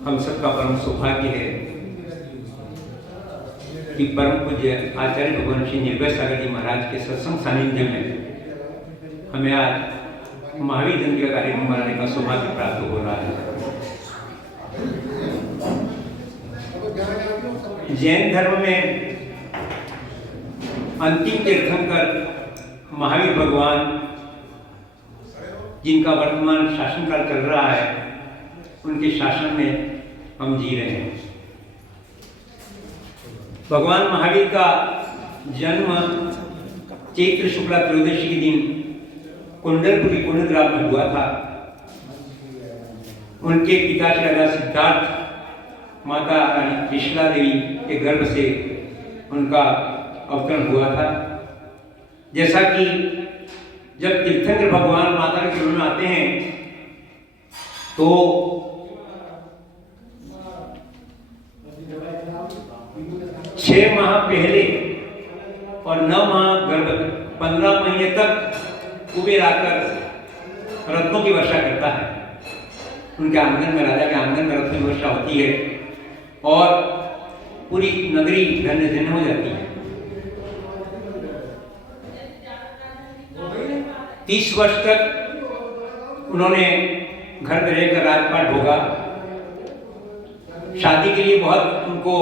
हम सबका परम सौभाग्य है कि परम पूज्य आचार्य भगवान श्री निर्भय सागर जी महाराज के सत्संग सानिध्य में हमें आज महावीर जयंती का कार्यक्रम मनाने का सौभाग्य प्राप्त हो रहा है। जैन धर्म में अंतिम तीर्थंकर महावीर भगवान जिनका वर्तमान शासनकाल चल रहा है, उनके शासन में हम जी रहे हैं। भगवान महावीर का जन्म चैत्र शुक्ला त्रयोदशी के दिन कुंडलपुरी कुंडग्राम में हुआ था। उनके पिता श्री राजा सिद्धार्थ, माता रानी त्रिशला देवी के गर्भ से उनका अवतरण हुआ था। जैसा कि जब तीर्थंकर भगवान माता के चरणों में आते हैं तो 6 माह पहले और 9 माह गर्भ 15 महीने तक कुबेर आकर रत्नों की वर्षा करता है। उनके आंगन में, राजा के आंगन में रत्नों की वर्षा होती है और पूरी नगरी धन्य धन्य हो जाती है। 30 वर्ष तक उन्होंने घर में रहकर राजपाट भोगा। शादी के लिए बहुत उनको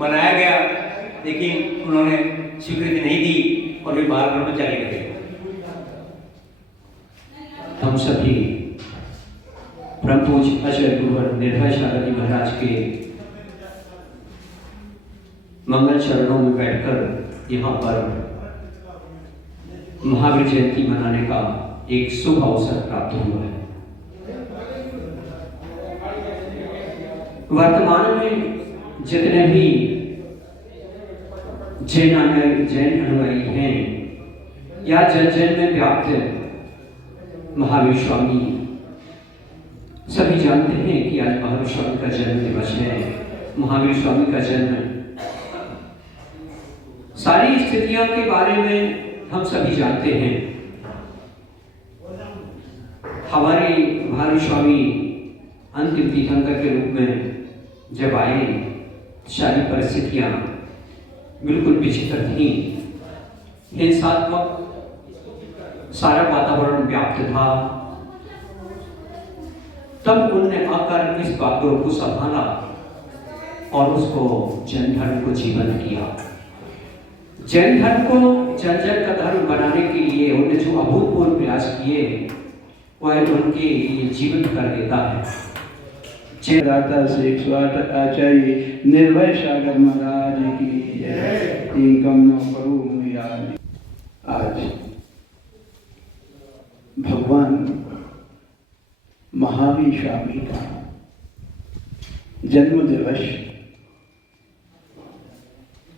मनाया गया, लेकिन उन्होंने स्वीकृति नहीं दी और वे बाल ब्रह्मचारी रहे। हम सभी परम पूज्य आचार्य गुरुवर निर्भय सागर जी महाराज के मंगल चरणों में बैठकर यहाँ पर महावीर जयंती मनाने का एक शुभ अवसर प्राप्त हुआ है। वर्तमान में जितने भी जैन अनुयायी हैं या जन जन में व्याप्त महावीर स्वामी सभी जानते हैं कि आज महावीर स्वामी का जन्म दिवस है। महावीर स्वामी का जन्म, सारी स्थितियों के बारे में हम सभी जानते हैं। हमारे महावीर स्वामी अंतिम तीर्थंकर के रूप में जब आए, सारी परिस्थितियां बिल्कुल विचित्र थी। हिंसात्मक सारा वातावरण व्याप्त था। तब उनने आकर इस बागडोर को संभाला और उसको जैन धर्म को जीवंत किया। जैन धर्म को जन जन का धर्म बनाने के लिए उन्होंने जो अभूतपूर्व प्रयास किए वह उनके लिए जीवंत कर देता है। दाता से 108 आचार्य निर्भय सागर महाराज की जय। आज भगवान महावीर स्वामी का जन्म दिवस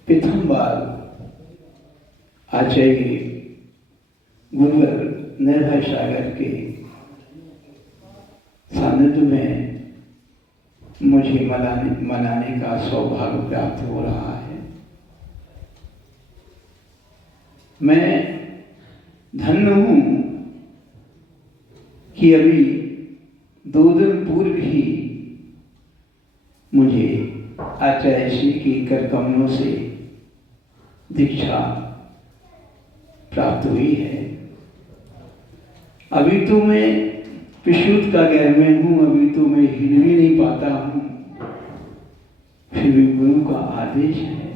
प्रथम बार आचार्य गुरुवर निर्भय सागर के सानिध्य में मुझे मनाने का सौभाग्य प्राप्त हो रहा है। मैं धन्य हूँ कि अभी 2 दिन पूर्व ही मुझे आचार्य श्री के कर कमलों से दीक्षा प्राप्त हुई है। अभी तो मैं विशुद्ध का गैर में हूँ, अभी तो मैं हिल भी नहीं पाता हूँ, फिर भी गुरु का आदेश है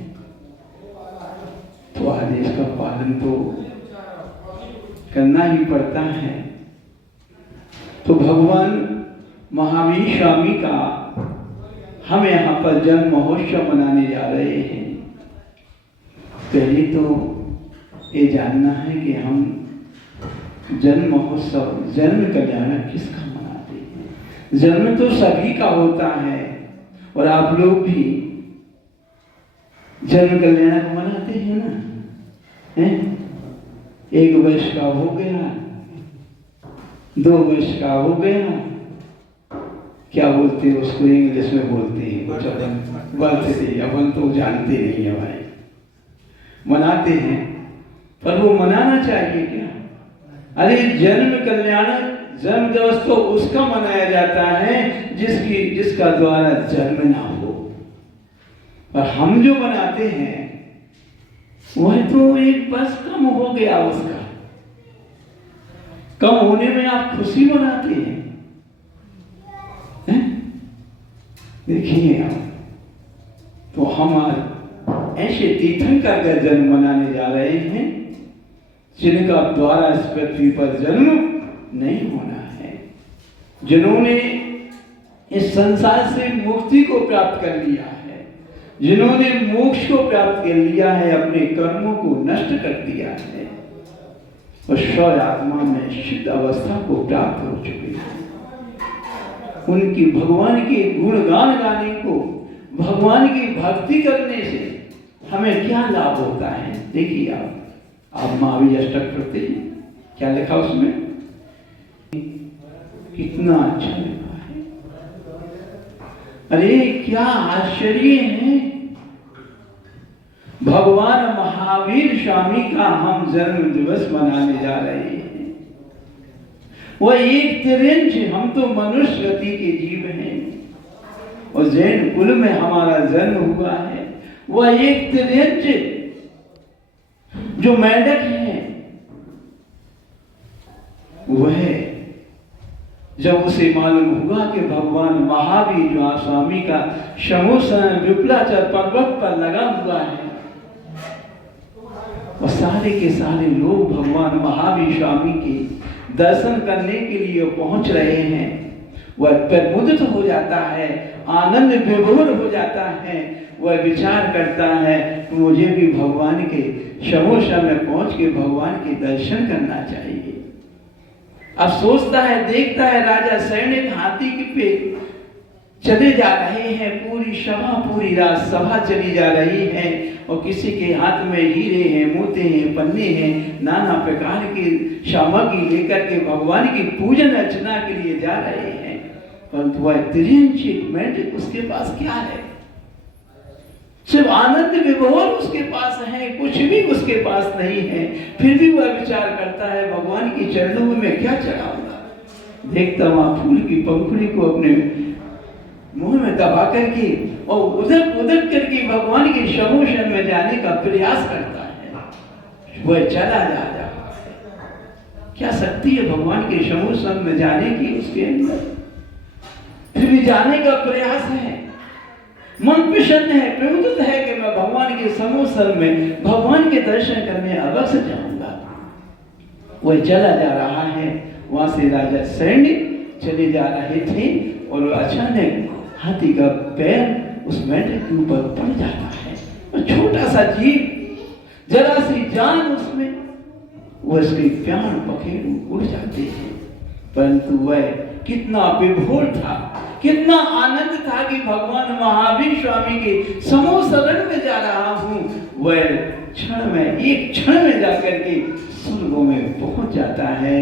तो आदेश का पालन तो करना ही पड़ता है। तो भगवान महावीर स्वामी का हम यहाँ पर जन्म महोत्सव मनाने जा रहे हैं। पहले तो ये जानना है कि हम जन्म महोत्सव, जन्म कल्याण किसका मनाते हैं? जन्म तो सभी का होता है और आप लोग भी जन्म कल्याण मनाते हैं ना? हैं? 1 वर्ष का हो गया, 2 वर्ष का हो गया, क्या बोलते हैं उसको, इंग्लिश में बोलते हैं बर्थडे। अपन तो जानते नहीं है भाई, मनाते हैं, पर वो मनाना चाहिए क्या? अरे जन्म कल्याण जन्म दिवस तो उसका मनाया जाता है जिसका द्वारा जन्म ना हो। और हम जो मनाते हैं वह तो एक बस कम हो गया उसका। कम होने में आप खुशी मनाते हैं, देखिए आप। तो हम आज ऐसे तीर्थंकर का जन्म मनाने जा रहे हैं जिनका द्वारा इस पृथ्वी पर जन्म नहीं होना है, जिन्होंने इस संसार से मुक्ति को प्राप्त कर लिया है, जिन्होंने मोक्ष को प्राप्त कर लिया है, अपने कर्मों को नष्ट कर दिया है और स्व आत्मा में शुद्ध अवस्था को प्राप्त हो चुके हैं। उनकी भगवान के गुणगान गाने को, भगवान की भक्ति करने से हमें क्या लाभ होता है? देखिए आप महावीर अष्टक पढ़ते हैं, क्या लिखा उसमें? कितना अच्छा लिखा है। अरे क्या आश्चर्य है! भगवान महावीर स्वामी का हम जन्म दिवस मनाने जा रहे हैं। वह एक तिरंज, हम तो मनुष्य गति के जीव हैं और जैन कुल में हमारा जन्म हुआ है। वह एक तिरंज जो मेंढक है, वह जब उसे मालूम हुआ कि भगवान महावीर स्वामी का शमोसन विप्लाचल पर्वत पर लगा हुआ है और सारे के सारे लोग भगवान महावीर स्वामी के दर्शन करने के लिए पहुंच रहे हैं, वह प्रमुदित हो जाता है, आनंद विभोर हो जाता है। वह विचार करता है कि मुझे भी भगवान के शमोशा में पहुंच के भगवान के दर्शन करना चाहिए। अब सोचता है, देखता है राजा सैनिक हाथी पे चले जा रहे हैं, पूरी रात सभा चली जा रही है और किसी के हाथ में हीरे हैं, मोती हैं, पन्ने हैं, नाना प्रकार की सामग्री लेकर के भगवान की पूजन अर्चना के लिए जा रहे हैं। परंतु वह मेंढक, उसके पास क्या है? सिर्फ आनंद विभोर उसके पास है, कुछ भी उसके पास नहीं है। फिर भी वह विचार करता है भगवान की चरणों में मैं क्या चढ़ाऊंगा। देखता वहां फूल की पंखुड़ी को अपने मुंह में दबा करके और उदक करके भगवान के शमोशन में जाने का प्रयास करता है। वह चला जा रहा है। क्या शक्ति है भगवान के शमोशन में जाने की उसके अंदर? फिर भी जाने का प्रयास है, मन प्रसन्न है, प्रमुदित है कि मैं भगवान के समोसन में भगवान के दर्शन करने अवश्य जाऊंगा। वह चला जा रहा है। वहां से राजा सैन्य चले जा रहे थे और अचानक हाथी का पैर उस मेंढक के ऊपर पड़ जाता है और छोटा सा जीव, जरा सी जान उसमें, वह उसके प्राण पखेरु उड़ जाते हैं। परंतु वह कितना विभोर था, कितना आनंद था कि भगवान महावीर स्वामी के समूह शरण में जा रहा हूं। वह क्षण में, एक क्षण में जाकर के स्वर्गों में पहुंच जाता है।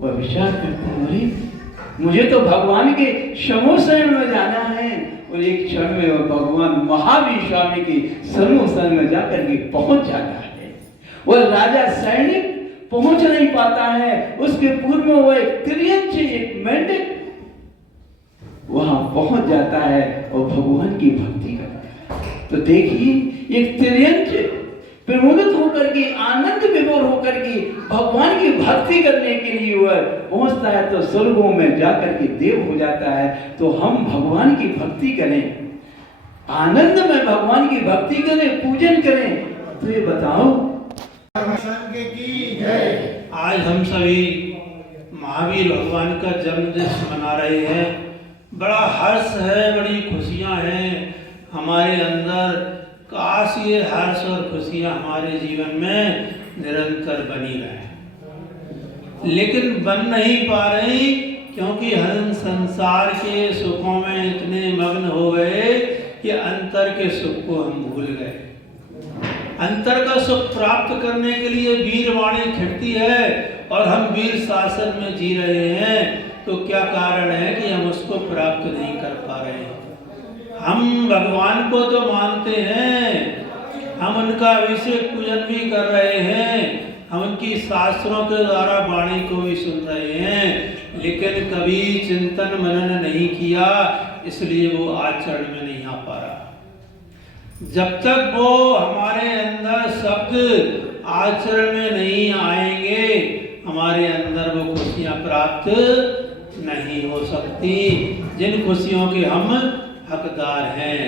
वह विचार करता है, अरे मुझे तो भगवान के समूह शरण में जाना है, और एक क्षण में वह भगवान महावीर स्वामी के समूह शरण में जाकर के पहुंच जाता है। वह राजा सैनिक पहुंच नहीं पाता है, उसके पूर्व में वह एक तिर्यंच, एक मेंढक वहां पहुंच जाता है और भगवान की भक्ति करता है। तो देखिए, एक तिर्यंच प्रमुदित होकर के, आनंद विभोर होकर के भगवान की भक्ति करने के लिए वह पहुंचता है तो स्वर्गों में जाकर के देव हो जाता है। तो हम भगवान की भक्ति करें, आनंद में भगवान की भक्ति करें, पूजन करें। तो ये बताओ, आज हम सभी महावीर भगवान का जन्मदिन मना रहे हैं। बड़ा हर्ष है, बड़ी खुशियां हैं हमारे अंदर। काश ये हर्ष और खुशियां हमारे जीवन में निरंतर बनी रहे, लेकिन बन नहीं पा रही, क्योंकि हम संसार के सुखों में इतने मग्न हो गए कि अंतर के सुख को हम भूल गए। अंतर का सुख प्राप्त करने के लिए वीरवाणी खिड़ती है और हम वीर शासन में जी रहे हैं। तो क्या कारण है कि हम उसको प्राप्त नहीं कर पा रहे हैं? हम भगवान को तो मानते हैं, हम उनका अभिषेक पूजन भी कर रहे हैं, हम उनकी शास्त्रों के द्वारा वाणी को भी सुन रहे हैं, लेकिन कभी चिंतन मनन नहीं किया, इसलिए वो आचरण में नहीं आ पा रहा। जब तक वो हमारे अंदर शब्द आचरण में नहीं आएंगे, हमारे अंदर वो खुशियां प्राप्त नहीं हो सकती, जिन खुशियों के हम हकदार हैं।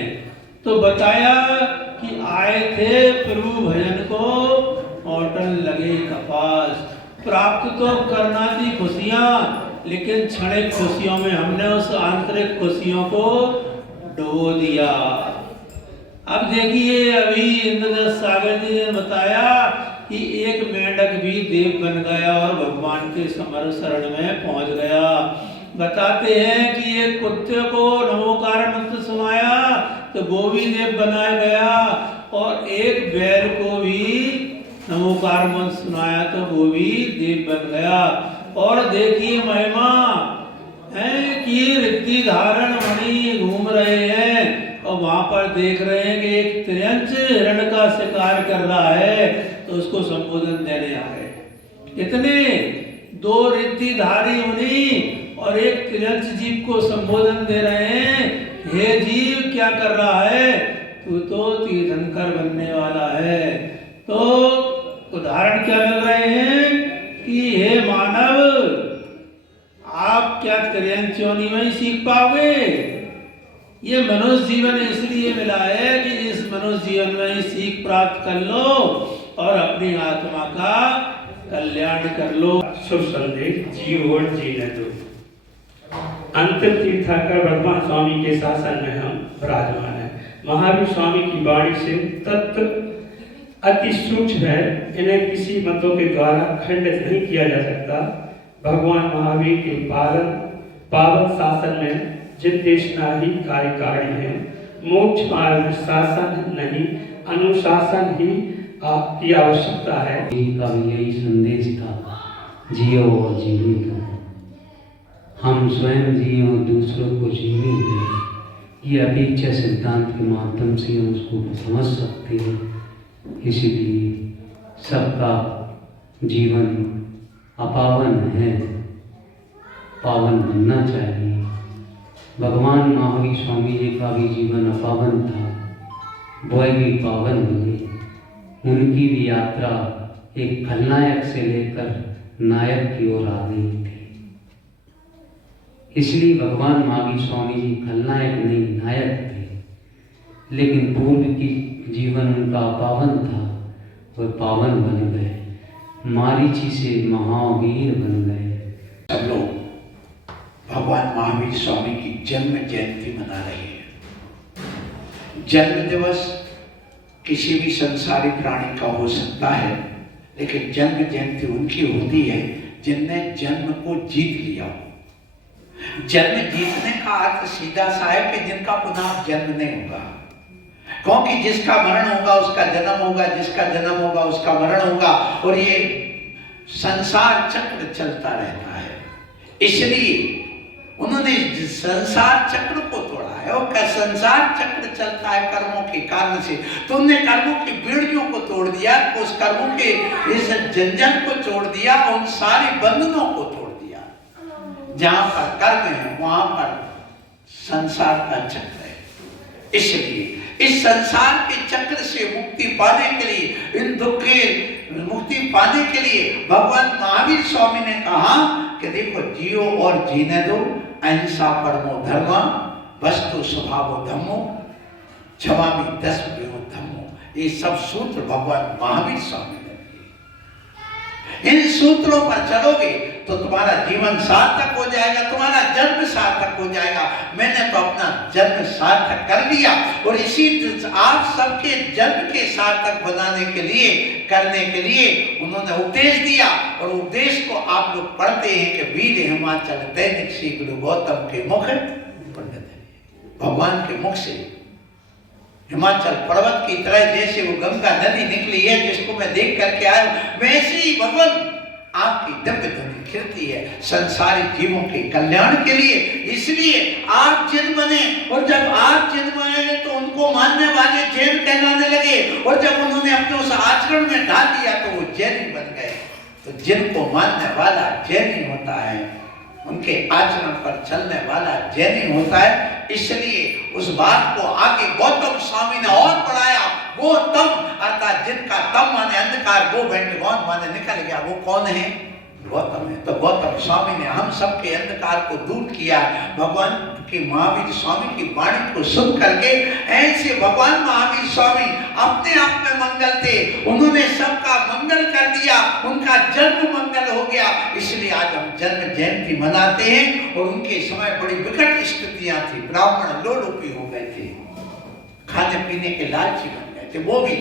तो बताया कि आए थे प्रभु भजन को, औटन लगे कपास। प्राप्त तो करना थी खुशियां, लेकिन क्षणिक खुशियों में हमने उस आंतरिक खुशियों को डुबो दिया। अब देखिए, अभी इंद्रदत्त सागर जी ने बताया कि एक मेंढक भी देव बन गया और भगवान के समर शरण में पहुंच गया। बताते हैं कि एक कुत्ते को नमोकार मंत्र सुनाया तो वो भी देव बनाया गया, और एक बैल को भी नमोकार मंत्र सुनाया तो वो भी देव बन गया। और देखिए महिमा है कि रिद्धि धारण मणि घूम रहे हैं, और वहां पर देख रहे हैं कि एक त्रियंच हिरण का शिकार कर रहा है, तो उसको संबोधन देने आ गए। इतने दो रिद्धिधारी मुनि और एक त्रियंच जीव को संबोधन दे रहे हैं, हे जीव क्या कर रहा है, तू तो तीर्थंकर बनने वाला है। तो उदाहरण क्या मिल रहे हैं कि हे मानव, आप क्या त्रियंच योनि में ही सीख पाओगे? ये मनुष्य जीवन इसलिए मिला है कि इस मनुष्य जीवन में ही सीख प्राप्त कर लो और अपनी आत्मा का कल्याण कर लो। शुभ संदेश जीव और जीने दो। अंतिम तीर्थंकर वर्तमान स्वामी के शासन में हम विराजमान हैं। महावीर स्वामी की वाणी से तत्व अति सूक्ष्म है, इन्हें किसी मंत्रों के द्वारा खंडित नहीं किया जा सकता। भगवान महावीर के पावन शासन में जितेशना ही कार्यकारी है। मोक्ष मार्ग में शासन नहीं, अनुशासन ही की आवश्यकता है। का भी यही संदेश था, जियो और जीने दो। हम स्वयं जिए और दूसरों को जीने दें, ये अभिच्छा सिद्धांत के माध्यम से हम उसको समझ सकते हैं। इसीलिए सबका जीवन अपावन है, पावन बनना चाहिए। भगवान महावीर स्वामी जी का भी जीवन अपावन था, वह भी पावन हुए। उनकी भी यात्रा एक खलनायक से लेकर नायक की ओर आ गई थी। इसलिए भगवान महावीर स्वामी जी खलनायक नहीं, नायक थे। लेकिन पूर्व की जीवन उनका पावन था, वह पावन बन गए। मारीची से महावीर बन गए। सब लोग भगवान महावीर स्वामी की जन्म जयंती मना रहे हैं। जन्म दिवस किसी भी संसारी प्राणी का हो सकता है, लेकिन जन्म जयंती उनकी होती है जिनने जन्म को जीत लिया। जन्म जीतने का अर्थ सीधा सा है कि जिनका पुनः जन्म नहीं होगा, क्योंकि जिसका मरण होगा उसका जन्म होगा, जिसका जन्म होगा उसका मरण होगा, और ये संसार चक्र चलता रहता है। इसलिए उन्होंने संसार चक्र को तोड़ा है, और संसार चक्र चलता है कर्मों के कारण से। तो उन्होंने कर्मों की बीड़ियों को तोड़ दिया, उस कर्मों के इस जंजन को छोड़ दिया, उन सारे बंधनों को तोड़ दिया। जहां पर कर्म है वहां पर संसार का चक्र है। इसलिए इस संसार के चक्र से मुक्ति पाने के लिए, इन दुख के मुक्ति पाने के लिए भगवान महावीर स्वामी ने कहा कि देखो, जियो और जीने दो, अहिंसा परमो धर्मा, वस्तु स्वभावो धम्मो, क्षमा भी 10 धम्मो। ये सब सूत्र भगवान महावीर स्वामी ने दिए। इन सूत्रों पर चलोगे तो तुम्हारा जीवन सार्थक हो जाएगा, तुम्हारा जन्म सार्थक हो जाएगा। मैंने तो अपना जन्म सार्थक कर लिया, और इसी आप सबके जन्म के सार्थक बनाने के लिए, करने के लिए उन्होंने उपदेश दिया। और उपदेश को आप लोग पढ़ते हैं कि वीर हिमाचल दैनिक श्री गुरु गौतम के मुख पंडित है। भगवान के मुख से हिमाचल पर्वत की तरह जैसे वो गंगा नदी निकली है, जिसको मैं देख करके आया, वैसे ही भगवान आपकी दिव्य ध्वनि खिलती है संसारी जीवों के कल्याण के लिए। इसलिए आप जिन बने, और जब आप जिन बने तो उनको मानने वाले जैन कहलाने लगे, और जब उन्होंने अपने उस आचरण आचरण में डाल दिया तो वो जैनी बन गए। तो जिनको मानने वाला जैनी होता है, उनके आचरण पर चलने वाला जैनी होता है। इसलिए उस बात को आगे गौतम स्वामी ने और बढ़ाया। गौतम अर्थात जिनका तम माने अंधकार, गो वेंट गॉन माने निकल गया, वो कौन है? गौतम है। तो गौतम स्वामी ने हम सबके अंधकार को दूर किया। भगवान के महावीर स्वामी की वाणी को सुन करके, ऐसे भगवान महावीर स्वामी अपने आप में मंगल थे, उन्होंने सबका मंगल कर दिया, उनका जन्म मंगल हो गया। इसलिए आज हम जन्म जयंती मनाते हैं। और उनके समय बड़ी विकट स्थितियां थी, ब्राह्मण लोलुपी हो गए थे, खाने पीने के लालची बन गए थे। वो भी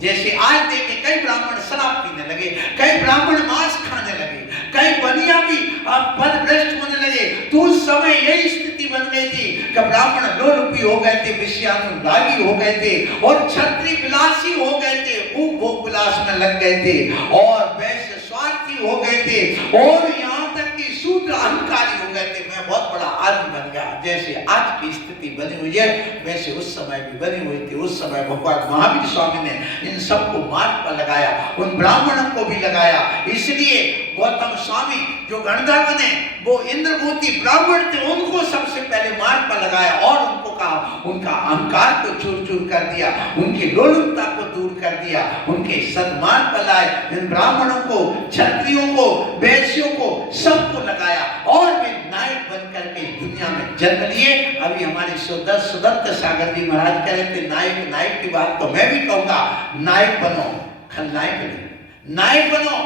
जैसे आज देखे कई ब्राह्मण शराब पीने लगे, कई ब्राह्मण मांस खाने लगे, कई बनिया भी पदभ्रष्ट होने लगे। तो उस समय यही स्थिति बन गई थी कि ब्राह्मण लोलुपी हो गए थे, विषयानुरागी हो गए थे, और क्षत्रिय विलासी हो गए थे, भोग विलास में लग गए थे, और वैश्य स्वार्थी हो गए थे, और यहाँ तक कि शूद्र अहंकारी हो गए थे। मैं बहुत बड़ा आदमी बन गया। जैसे आज की स्थिति बनी हुई है, वैसे उस समय भी बनी हुई थी। उस समय भगवान महावीर स्वामी ने इन सबको मार्ग पर लगाया, उन ब्राह्मणों को भी लगाया। इसलिए गौतम स्वामी जो गणधर्व ने, वो इंद्रभूति ब्राह्मण थे, उनको सबसे पहले मार्ग पर लगाया और उनको कहा, उनका अहंकार को चूर चूर कर दिया, उनकी लोलुपता को दूर कर दिया, उनके सन्मार्ग पर लाए। इन ब्राह्मणों को, क्षत्रियों को, वैश्यों को, सबको लगाया, और वे नायक बन करके दुनिया में जन्म लिए। अभी हमारे सुदत्त सागर जी महाराज कह रहे थे नायक, नायक की बात तो मैं भी कहूंगा, नायक बनो, खलनायक नहीं, नायक बनो,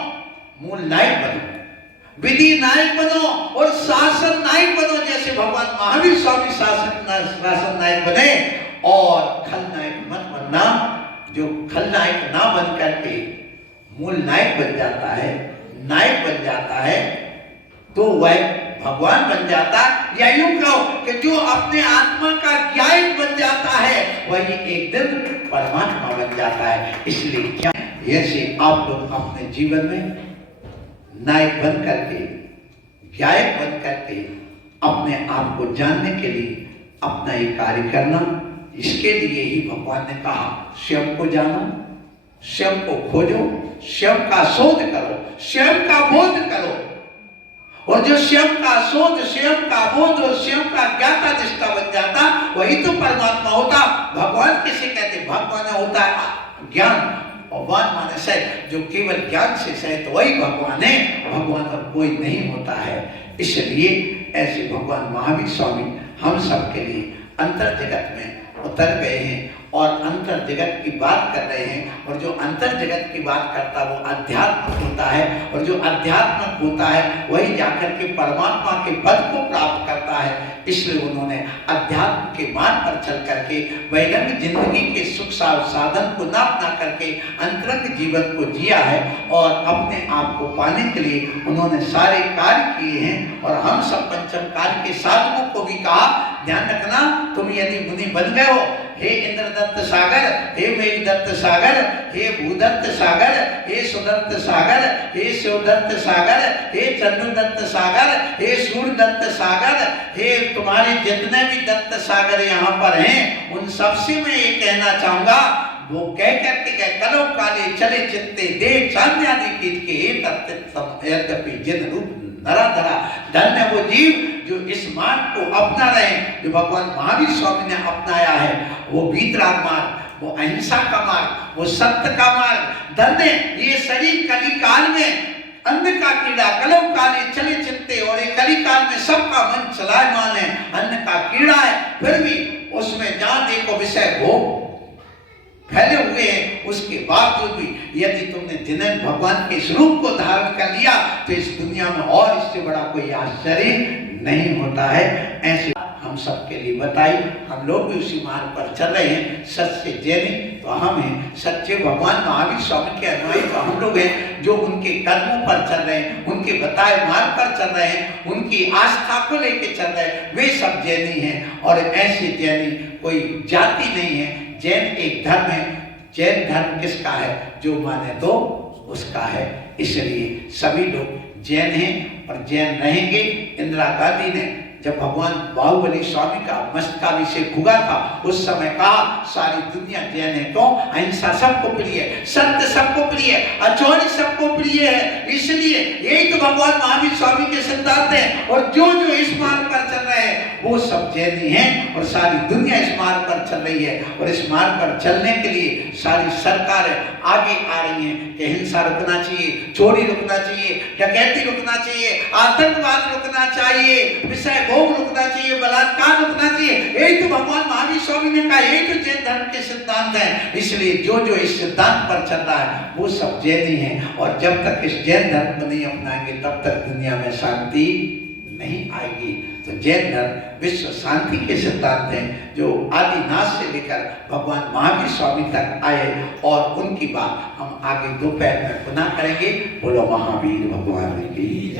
मूल नायक बनो, विधि नायक बनो, और शासन नायक बनो। जैसे भगवान महावीर स्वामी शासन नायक बने, और खलनायक मत बनना। जो खलनायक ना बन करके मूल नायक बन जाता है, नायक बन जाता है, तो वह भगवान बन जाता। या यूं कहो कि जो अपने आत्मा का ज्ञायक बन जाता है, वही एक दिन परमात्मा बन जाता है। इसलिए क्या ऐसे आप लोग अपने जीवन में नायक बन करके, ज्ञायक बन करके अपने आप को जानने के लिए अपना ये कार्य करना। इसके लिए ही भगवान ने कहा, स्वयं को जानो, स्वयं को खोजो, स्वयं का शोध करो, स्वयं का बोध करो। और जो स्वयं का शोध, स्वयं का बोध और स्वयं का ज्ञाता निष्ठा बन जाता, वही तो परमात्मा होता। भगवान किसे कहते? भगवान होता है ज्ञान, भगवान माने सहित, जो केवल ज्ञान से सहित वही भगवान है, भगवान और कोई नहीं होता है। इसलिए ऐसे भगवान महावीर स्वामी हम सब के लिए अंतर जगत में उतर गए हैं और अंतर जगत की बात कर रहे हैं। और जो अंतर जगत की बात करता है वो अध्यात्म होता है, और जो अध्यात्म होता है वही जाकर के परमात्मा के पद को प्राप्त करता है। इसलिए उन्होंने अध्यात्म के मार्ग पर चल करके वैलंग जिंदगी के सुख साधन को ना अपना करके अंतरंग जीवन को जिया है, और अपने आप को पाने के लिए उन्होंने सारे कार्य किए हैं। और हम सब पंचम कार्य के साधनों को भी कहा, ध्यान रखना, तुम यदि मुनि बन गए हो, हे इंद्रदत्त सागर, हे मेघदत्त सागर, हे भूदत्त सागर, हे सुदत्त सागर, हे शिवदत्त सागर, हे चंद्रदत्त सागर, हे सूर्यदत्त सागर, हे तुम्हारे जितने भी दत्त सागर यहाँ पर हैं, उन सबसे मैं ये कहना चाहूंगा, वो कह करके कह, कलो काले चले चित्ते दे चांद्यादि कीट के यद्यपि जिन रूप धरा धरा। धन्य वो जीव जो इस मार्ग को अपना रहे, जो भगवान महावीर स्वामी ने अपनाया है, वो वीतराग मार्ग, वो अहिंसा का मार्ग, वो सत्य का मार्ग। धन्य ये शरीर कली काल में अन्न का कीड़ा, कलम काले चले चित्ते, और ये कली काल में सबका मन चलायमान है, अन्न का कीड़ा है, फिर भी उसमें जहां देखो विषय भोग फैले हुए हैं। उसके बावजूद भी यदि तुमने जिन्हें भगवान के स्वरूप को धारण कर लिया, तो इस दुनिया में और इससे बड़ा कोई आश्चर्य नहीं होता है। ऐसे हम सबके लिए बताई, हम लोग भी उसी मार्ग पर चल रहे हैं। सच्चे जैनी तो हम हैं, सच्चे भगवान महावीर स्वामी के अनुयायी तो हम लोग हैं, जो उनके कदमों पर चल रहे हैं, उनके बताए मार्ग पर चल रहे हैं, उनकी आस्था को लेकर चल रहे हैं, वे सब जैनी हैं। और ऐसे जैनी कोई जाति नहीं है, जैन एक धर्म है। जैन धर्म किसका है? जो माने तो उसका है। इसलिए सभी लोग जैन हैं और जैन रहेंगे। इंदिरा गांधी ने जब भगवान बाहुबली स्वामी का मस्तकाभिषेक हुआ था उस समय कहा सारी दुनिया जैन है। क्यों? अहिंसा सबको प्रिय है, सत्य सबको प्रिय है, अचौरी सबको प्रिय है। इसलिए यही तो भगवान महावीर स्वामी के सिद्धांत हैं। और जो जो इस मार्ग पर चल रहे हैं वो सब जैनी हैं और सारी दुनिया इस मार्ग पर चल रही है। और इस मार्ग पर चलने के लिए सारी सरकारें आगे आ रही हैं कि हिंसा रुकना चाहिए, चोरी रुकना चाहिए, डकैती रुकना चाहिए, आतंकवाद रुकना चाहिए, विषय भोग रुकना चाहिए, बलात्कार रुकना चाहिए। यही तो भगवान महावीर स्वामी ने कहा, यही तो जैन धर्म के सिद्धांत हैं। इसलिए जो जो इस सिद्धांत पर चल रहा है वो सब जैनी हैं। और जब तक इस जैन धर्म को नहीं अपनाएंगे तब तक दुनिया में शांति नहीं आएगी। तो जैन धर्म विश्व शांति के सिद्धांत हैं जो आदिनाथ से लेकर भगवान महावीर स्वामी तक आए। और उनकी बात हम आगे दोपहर में पुनः करेंगे। बोलो महावीर भगवान की।